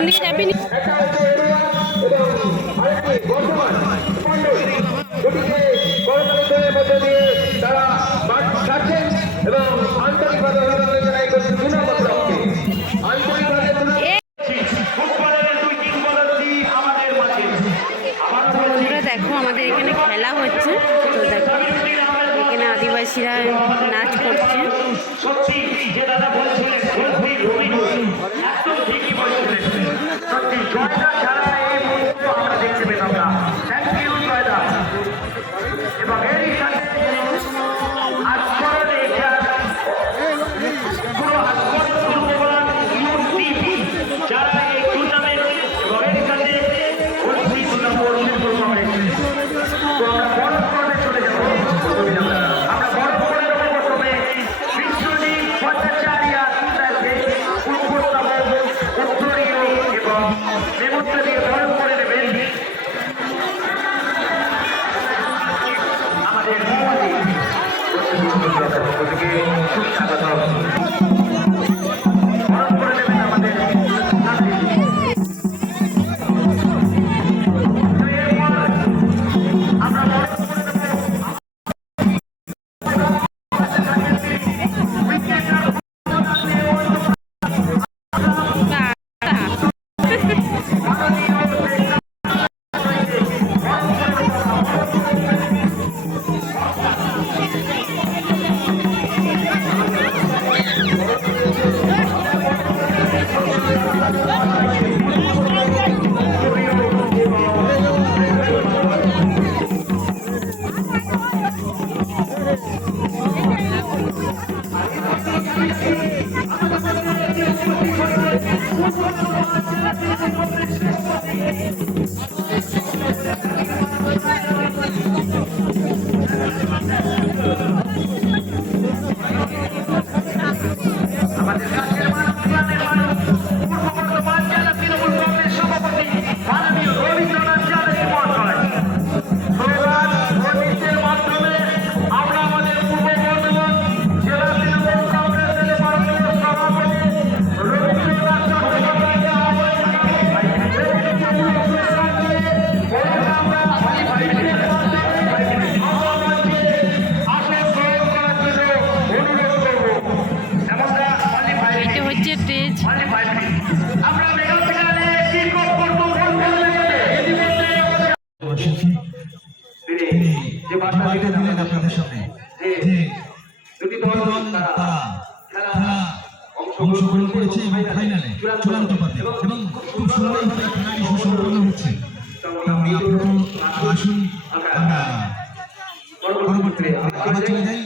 নিয়ে যাবি এবং আরেকটি বর্তমান সুখ সুস্বাগতম এসেছি তিনি যে বার্তা দিলেন আপনাদের সামনে যে দুটি দল তারা খেলা অংশগ্রহণ করেছে এবং ফাইনালে চূড়ান্ত পাতে এবং খুব সুন্দরভাবে খেলাটি সুসম্পন্ন হচ্ছে। আসুন আমরা পরবর্তী আবার চলে যাই।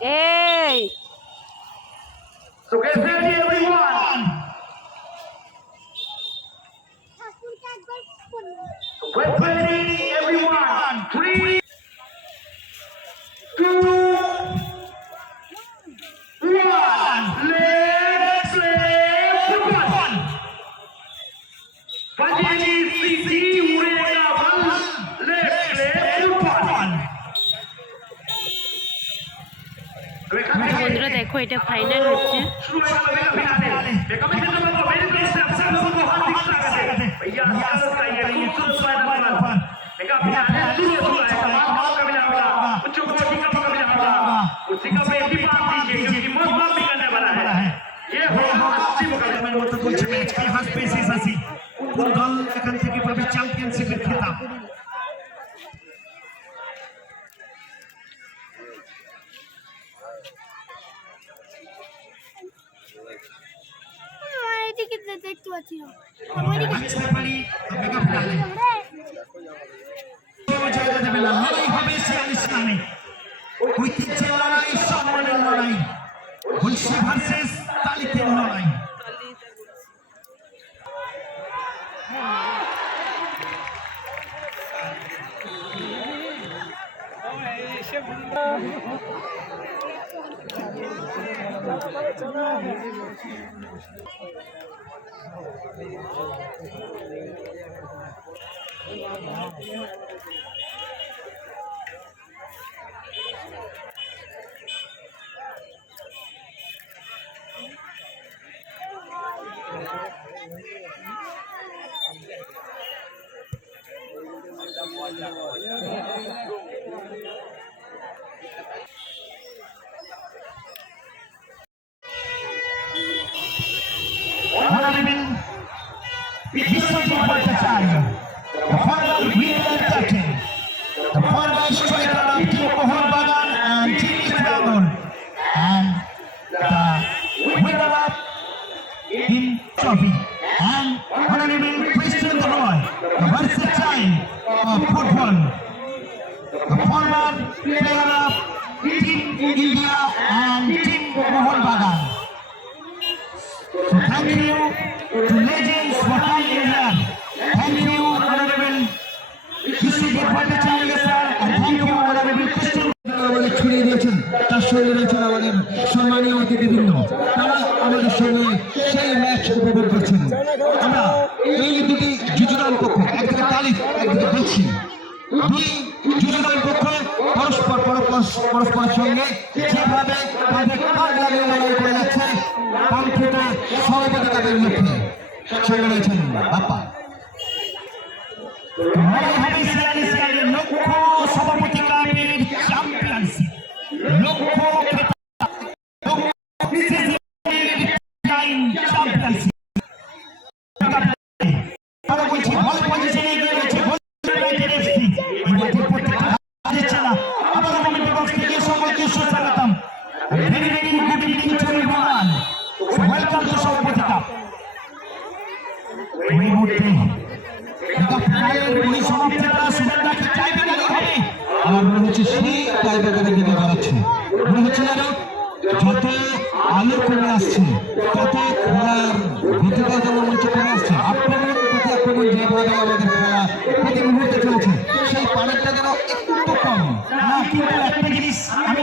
Hey! So get ready, everyone! Get ready! বন্ধুরা দেখো এটা ফাইনাল হচ্ছে কুন্তল এখান থেকে পাবে চ্যাম্পিয়নশিপের খেতাব से देखती अच्छी हो हमारी লড়াই হবে শিয়ালিশ নামে ঐতিহ্যের লড়াই সম্মানের লড়াই ঐশী Honorable তার রয়েছেন আমাদের সম্মানীয় ম্যাচ করছেন। এই দুটি যুযুদান পক্ষ, একদিকে তালিফ, একদিকে দেখছি দুই যুযুদান পক্ষ পরস্পর পরস্পর, পরস্পরের সঙ্গে যেভাবে তাদের কাজ লাগিয়ে লড়াই করে যাচ্ছে কাঙ্ক্ষিত সভাপতি তাদের লক্ষ্যে সঙ্গে রয়েছেন বাপ্পা মনোভাবে সিয়ালি সিয়ালি লক্ষ্য সভাপতি কাপের চ্যাম্পিয়নশিপ লক্ষ্য খেতাব লক্ষ্য সিসিএলের টাইম চ্যাম্পিয়নশিপ আরও বলছি বল পজিশনে এগিয়ে রয়েছে বল ইউনাইটেড এফসি এই মাঠের প্রত্যেকটা দিচ্ছে না আবার মোমেন্ট বক্স থেকে সকলকে সুস্বাগতম very very good evening welcome to সেই টাইব্রেকারের দিকে বাড়াচ্ছে। মনে হচ্ছে যেন যত আলো কমে আসছে, তত খেলার আক্রমণ প্রতি মুহূর্তে চলছে, সেই পানেরটা যেন কম। না, কিন্তু আমি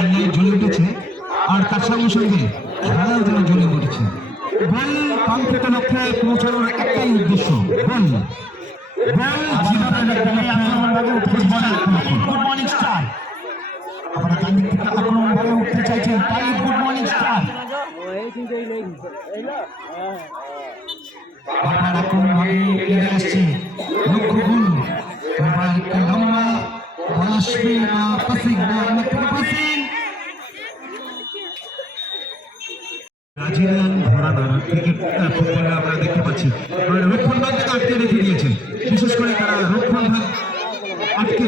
লাইনে জ্বলে উঠেছে আর তার সঙ্গে সঙ্গে খেলাও যেন জ্বলে উঠেছে গোল কাঙ্ক্ষিত লক্ষ্যে পৌঁছানোর একটাই উদ্দেশ্য goal goal good morning star. আবার ডান দিক থেকে আক্রমণ ভাবে উঠতে চাইছেন তাই গুড মর্নিং স্টার। এগিয়ে আসছে লক্ষ্য গোল লম্বা বল না পাসিং না পাসিং ব্রাজিলিয়ান ঘোড়া দ্বারা ক্রিকেট আমরা দেখতে পাচ্ছি। রক্ষণ আটকে রেখে দিয়েছেন রক্ষণ ভাগ আটকে